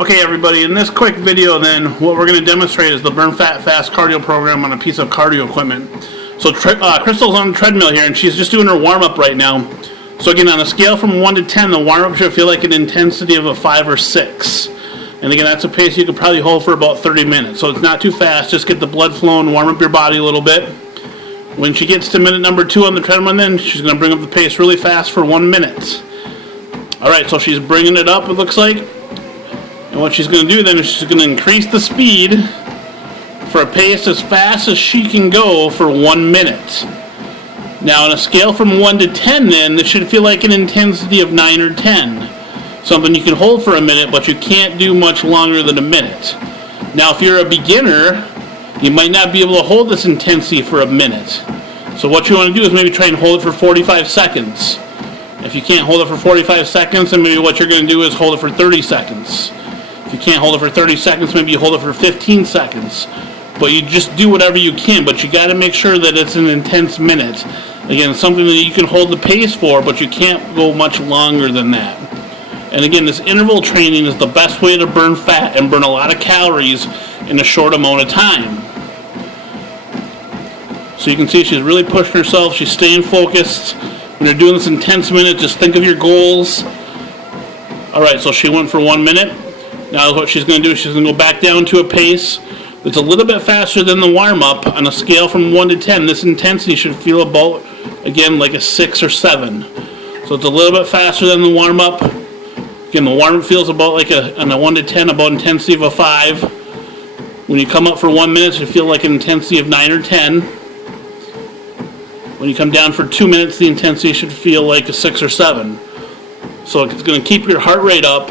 Okay everybody, in this quick video then, what we're going to demonstrate is the Burn Fat Fast cardio program on a piece of cardio equipment. So Crystal's on the treadmill here and she's just doing her warm-up right now. So again, on a scale from 1 to 10, the warm-up should feel like an intensity of a 5 or 6. And again, that's a pace you could probably hold for about 30 minutes. So it's not too fast, just get the blood flowing, warm up your body a little bit. When she gets to minute number 2 on the treadmill then, she's going to bring up the pace really fast for 1 minute. Alright, so she's bringing it up, it looks like. And what she's going to do then is she's going to increase the speed for a pace as fast as she can go for 1 minute. Now on a scale from 1 to 10 then, this should feel like an intensity of 9 or 10. Something you can hold for a minute, but you can't do much longer than a minute. Now if you're a beginner, you might not be able to hold this intensity for a minute. So what you want to do is maybe try and hold it for 45 seconds. If you can't hold it for 45 seconds, then maybe what you're going to do is hold it for 30 seconds. If you can't hold it for 30 seconds, maybe you hold it for 15 seconds. But you just do whatever you can, but you got to make sure that it's an intense minute. Again, something that you can hold the pace for, but you can't go much longer than that. And again, this interval training is the best way to burn fat and burn a lot of calories in a short amount of time. So you can see she's really pushing herself, she's staying focused. When you're doing this intense minute, just think of your goals. Alright, so she went for 1 minute. Now what she's going to do is she's going to go back down to a pace that's a little bit faster than the warm-up. On a scale from 1 to 10, this intensity should feel about, again, like a 6 or 7. So it's a little bit faster than the warm-up. Again, the warm-up feels about like on a 1 to 10, about intensity of a 5. When you come up for 1 minute, you feel like an intensity of 9 or 10. When you come down for 2 minutes, the intensity should feel like a 6 or 7. So it's going to keep your heart rate up,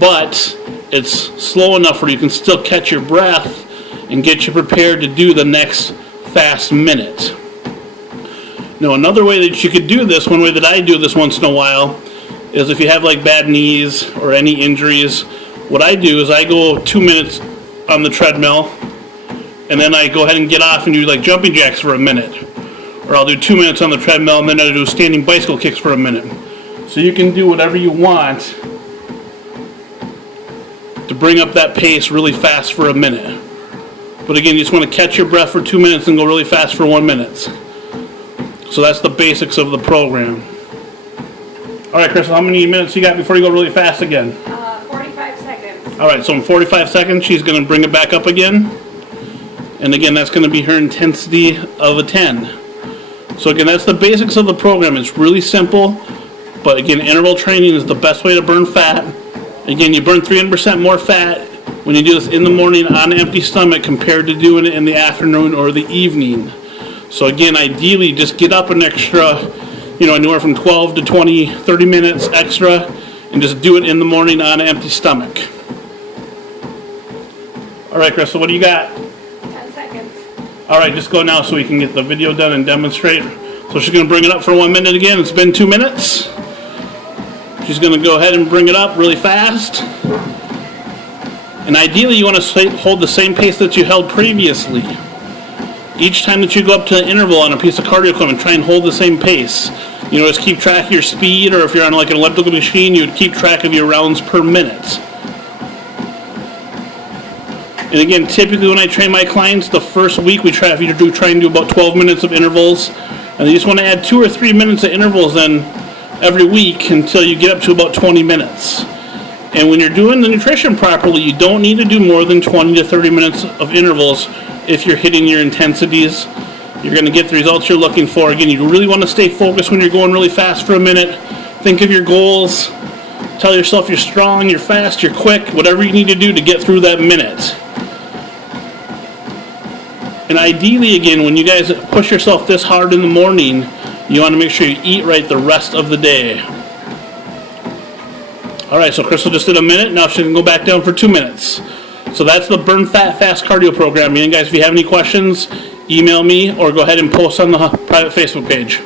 but it's slow enough where you can still catch your breath and get you prepared to do the next fast minute. Now another way that you could do this, one way that I do this once in a while, is if you have like bad knees or any injuries, what I do is I go 2 minutes on the treadmill and then I go ahead and get off and do like jumping jacks for a minute. Or I'll do 2 minutes on the treadmill and then I'll do standing bicycle kicks for a minute. So you can do whatever you want to bring up that pace really fast for a minute. But again, you just want to catch your breath for 2 minutes and go really fast for 1 minute. So that's the basics of the program. Alright, Crystal, how many minutes you got before you go really fast again? 45 seconds. Alright, so in 45 seconds, she's going to bring it back up again. And again, that's going to be her intensity of a 10. So again, that's the basics of the program. It's really simple. But again, interval training is the best way to burn fat. Again, you burn 300% more fat when you do this in the morning on an empty stomach compared to doing it in the afternoon or the evening. So again, ideally, just get up an extra, anywhere from 12 to 20, 30 minutes extra, and just do it in the morning on an empty stomach. Alright, Crystal, what do you got? 10 seconds. Alright, just go now so we can get the video done and demonstrate. So she's going to bring it up for 1 minute again. It's been 2 minutes. She's going to go ahead and bring it up really fast. And ideally, you want to hold the same pace that you held previously. Each time that you go up to an interval on a piece of cardio equipment, try and hold the same pace. Just keep track of your speed, or if you're on like an elliptical machine, you would keep track of your rounds per minute. And again, typically when I train my clients, the first week we try and do about 12 minutes of intervals. And you just want to add 2 or 3 minutes of intervals then every week until you get up to about 20 minutes. And when you're doing the nutrition properly, you don't need to do more than 20 to 30 minutes of intervals if you're hitting your intensities. You're going to get the results you're looking for. Again, you really want to stay focused when you're going really fast for a minute. Think of your goals. Tell yourself you're strong, you're fast, you're quick, whatever you need to do to get through that minute. And ideally, again, when you guys push yourself this hard in the morning, you want to make sure you eat right the rest of the day. Alright, so Crystal just did a minute. Now she can go back down for 2 minutes. So that's the Burn Fat Fast cardio program. And guys, if you have any questions, email me or go ahead and post on the private Facebook page.